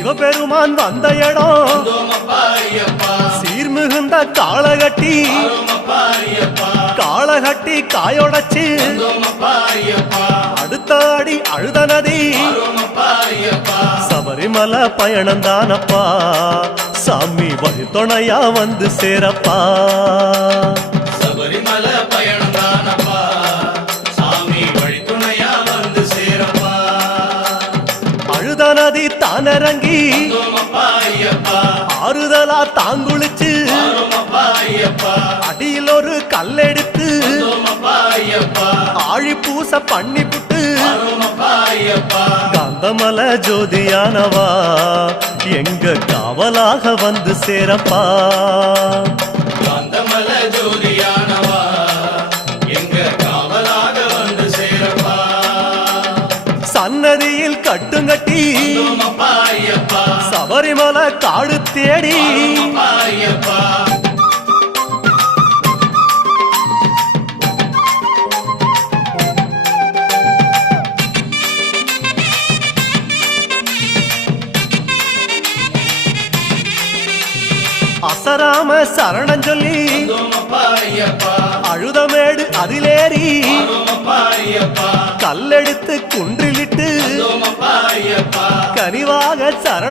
சிவபெருமான் வந்த இடம் சீர்மிகுந்த காளகட்டி காளகட்டி காயோடச்சு அடுத்த அடி அழுத நதி சபரிமலை பயணம் தானப்பா சாமி வழி துணையா வந்து சேரப்பா சபரிமலை பயணம் தானப்பா சாமி வழி துணையா வந்து சேரப்பா அழுத நதி தானிறங்கி ஆறுதலா தாங்குளிச்சு அடியில் ஒரு கல்லெடுத்து ஆழி பூச பண்ணி புட்டு காந்தமல ஜோதியானவா எங்க காவலாக வந்து சேரப்பா காந்தமல ஜோதியானவா எங்க காவலாக வந்து சேரப்பா சன்னதியில் கட்டுங்கட்டி சபரிமலை காடு தேடி அசராம சரணம் சொல்லி அழுதமேடு அதிலேறி கல்லெடுத்து குன்றிலிட்டு கனிவாக சரண